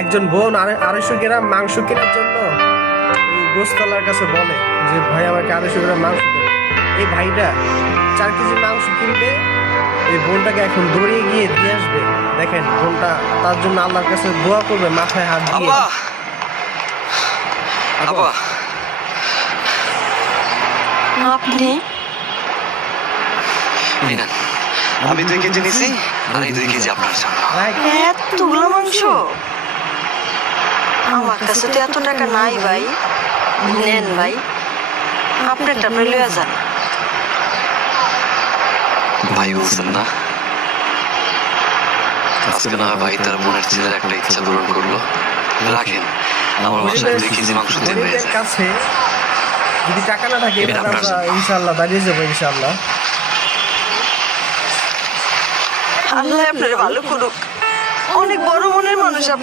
একজন বোন 250 গ্রাম মাংস কেনার জন্য এই গোস্তলার কাছে বলে যে ভাই আমাকে 250 গ্রাম মাংস দেন। এই ভাইটা 4 কেজি মাংস কিনবে, এই বোনটাকে এখন দৌড়িয়ে গিয়ে দিয়ে আসবে। দেখেন বোনটা তার জন্য আল্লাহর কাছে দোয়া করবে মাথায় হাত দিয়ে। আপা আপনি আমি 2 কেজি নিছি আর এই 2 কেজি আপনার জন্য। এতগুলো মাংস? আমার কাছে তো এত টাকা নাই ভাই। নেন ভাই, আপনারটা আপনি লইয়া যান। ভাই বলছেন না আজকে না ভাই তার বোনের ছেলের একটা ইচ্ছা পূরণ করলো। রাখেন, আমার বাসায় 2 কেজি মাংস দিয়ে হয়ে গরিবের যায়। কাছে যদি টাকা না থাকে এটা তাহলে আপনার আমরা জন্য। ইনশাআল্লাহ দাঁড়িয়ে যাবো ইনশাআল্লাহ। আল্লাহ আপনার ভালো করুক। অনেক বড় মনের মানুষ আপনি।